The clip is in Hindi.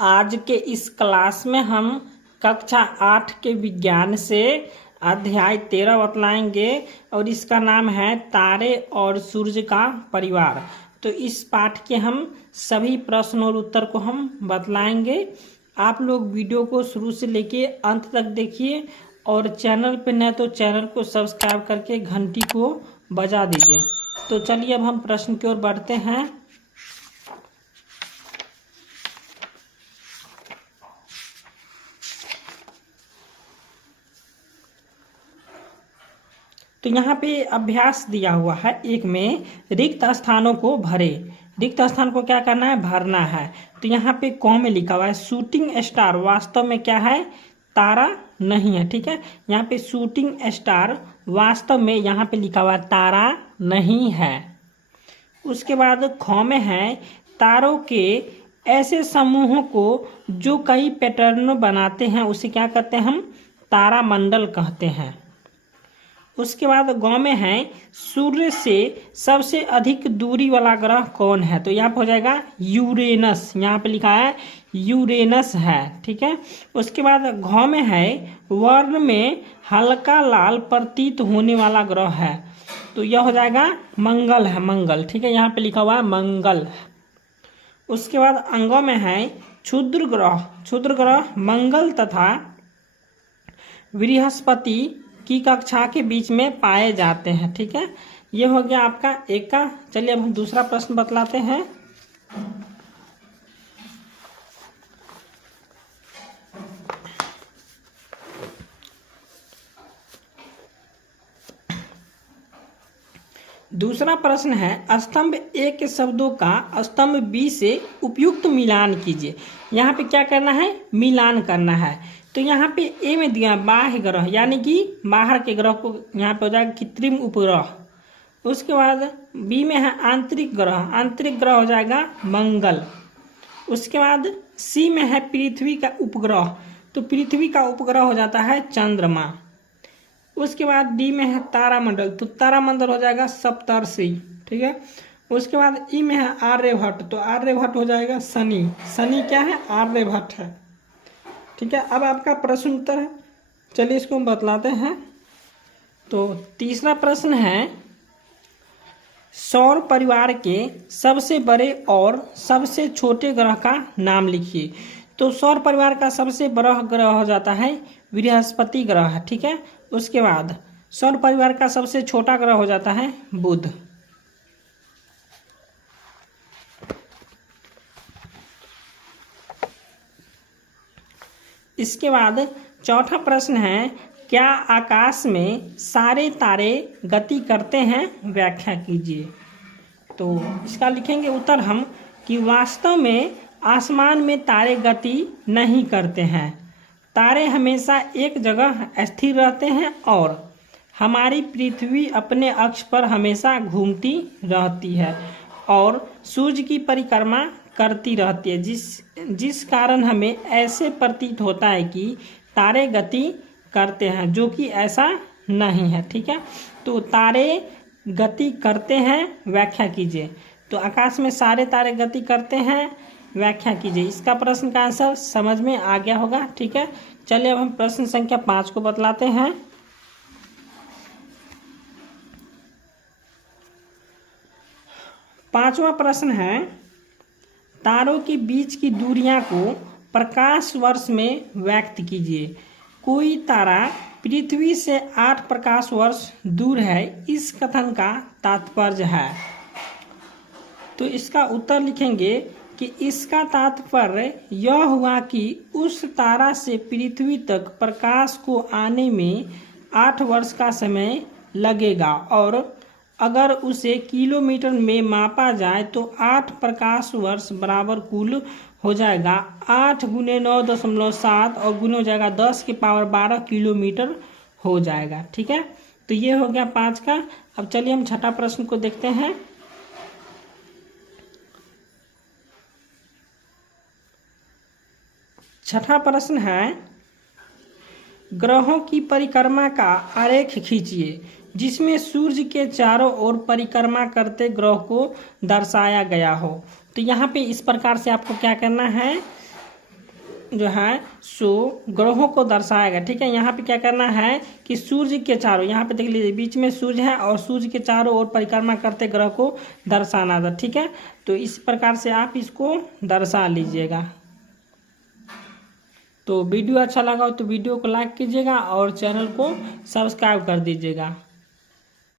आज के इस क्लास में हम कक्षा 8 के विज्ञान से अध्याय 13 बतलाएंगे और इसका नाम है तारे और सूर्य का परिवार। तो इस पाठ के हम सभी प्रश्न और उत्तर को हम बतलाएंगे। आप लोग वीडियो को शुरू से लेके अंत तक देखिए और चैनल पे नए तो चैनल को सब्सक्राइब करके घंटी को बजा दीजिए। तो चलिए अब हम प्रश्न की ओर बढ़ते हैं। तो यहाँ पे अभ्यास दिया हुआ है, एक में रिक्त स्थानों को भरे। रिक्त स्थान को क्या करना है? भरना है। तो यहाँ पे क में लिखा हुआ है शूटिंग स्टार वास्तव में क्या है? तारा नहीं है। ठीक है, यहाँ पे शूटिंग स्टार वास्तव में यहाँ पे लिखा हुआ है तारा नहीं है। उसके बाद ख में है तारों के ऐसे समूहों को जो कई पैटर्न बनाते हैं उसे क्या कहते हैं? हम तारामंडल कहते हैं। उसके बाद ग में है सूर्य से सबसे अधिक दूरी वाला ग्रह कौन है? तो यहाँ पे हो जाएगा यूरेनस। यहाँ पे लिखा है यूरेनस है। ठीक है, उसके बाद घ में है वर्ण में हल्का लाल प्रतीत होने वाला ग्रह है। तो यह हो जाएगा मंगल है, मंगल। ठीक है, यहाँ पे लिखा हुआ है मंगल। उसके बाद अंगों में है क्षुद्र ग्रह। क्षुद्र ग्रह मंगल तथा बृहस्पति की कक्षा के बीच में पाए जाते हैं। ठीक है, ये हो गया आपका एक का। चलिए अब हम दूसरा प्रश्न बतलाते हैं। दूसरा प्रश्न है स्तंभ ए के शब्दों का स्तंभ बी से उपयुक्त मिलान कीजिए। यहाँ पे क्या करना है? मिलान करना है। तो यहाँ पे ए में दिया बाह्य ग्रह, यानी कि बाहर के ग्रह को यहाँ पे हो जाएगा कृत्रिम उपग्रह। उसके बाद बी में है आंतरिक ग्रह, आंतरिक ग्रह हो जाएगा मंगल। उसके बाद सी में है पृथ्वी का उपग्रह, तो पृथ्वी का उपग्रह हो जाता है चंद्रमा। उसके बाद डी में है तारामंडल, तो तारामंडल हो जाएगा सप्तर्षि। ठीक है, उसके बाद ई में है आर्यभट्ट, तो आर्यभट्ट हो जाएगा शनि। शनि क्या है? आर्यभट्ट है। ठीक है, अब आपका प्रश्न उत्तर है, चलिए इसको हम बतलाते हैं। तो तीसरा प्रश्न है सौर परिवार के सबसे बड़े और सबसे छोटे ग्रह का नाम लिखिए। तो सौर परिवार का सबसे बड़ा ग्रह हो जाता है बृहस्पति ग्रह। ठीक है, उसके बाद सौर परिवार का सबसे छोटा ग्रह हो जाता है बुध। इसके बाद चौथा प्रश्न है क्या आकाश में सारे तारे गति करते हैं? व्याख्या कीजिए। तो इसका लिखेंगे उत्तर हम कि वास्तव में आसमान में तारे गति नहीं करते हैं। तारे हमेशा एक जगह स्थिर रहते हैं और हमारी पृथ्वी अपने अक्ष पर हमेशा घूमती रहती है और सूर्य की परिक्रमा करती रहती है, जिस कारण हमें ऐसे प्रतीत होता है कि तारे गति करते हैं, जो कि ऐसा नहीं है। ठीक है, तो तारे गति करते हैं, व्याख्या कीजिए। तो आकाश में सारे तारे गति करते हैं, व्याख्या कीजिए। इसका प्रश्न का आंसर समझ में आ गया होगा। ठीक है, चलिए अब हम प्रश्न संख्या 5 को बतलाते हैं। पांचवा प्रश्न है तारों के बीच की दूरियां को प्रकाश वर्ष में व्यक्त कीजिए। कोई तारा पृथ्वी से 8 प्रकाश वर्ष दूर है, इस कथन का तात्पर्य है। तो इसका उत्तर लिखेंगे कि इसका तात्पर्य यह हुआ कि उस तारा से पृथ्वी तक प्रकाश को आने में 8 वर्ष का समय लगेगा और अगर उसे किलोमीटर में मापा जाए तो 8 प्रकाश वर्ष बराबर कुल हो जाएगा 8 × 9.7 और गुना हो जाएगा 10⁻12 किलोमीटर हो जाएगा। ठीक है, तो ये हो गया 5 का। अब चलिए हम छठा प्रश्न को देखते हैं। छठा प्रश्न है ग्रहों की परिक्रमा का आरेख खींचिए जिसमें सूर्य के चारों ओर परिक्रमा करते ग्रह को दर्शाया गया हो। तो यहाँ पे इस प्रकार से आपको क्या करना है जो है सो ग्रहों को दर्शाएगा। ठीक है, यहाँ पे क्या करना है कि सूर्य के चारों, यहाँ पे देख लीजिए बीच में सूर्य है और सूर्य के चारों ओर परिक्रमा करते ग्रह को दर्शाना था। ठीक है, तो इस प्रकार से आप इसको दर्शा लीजिएगा। तो वीडियो अच्छा लगा हो तो वीडियो को लाइक कीजिएगा और चैनल को सब्सक्राइब कर दीजिएगा।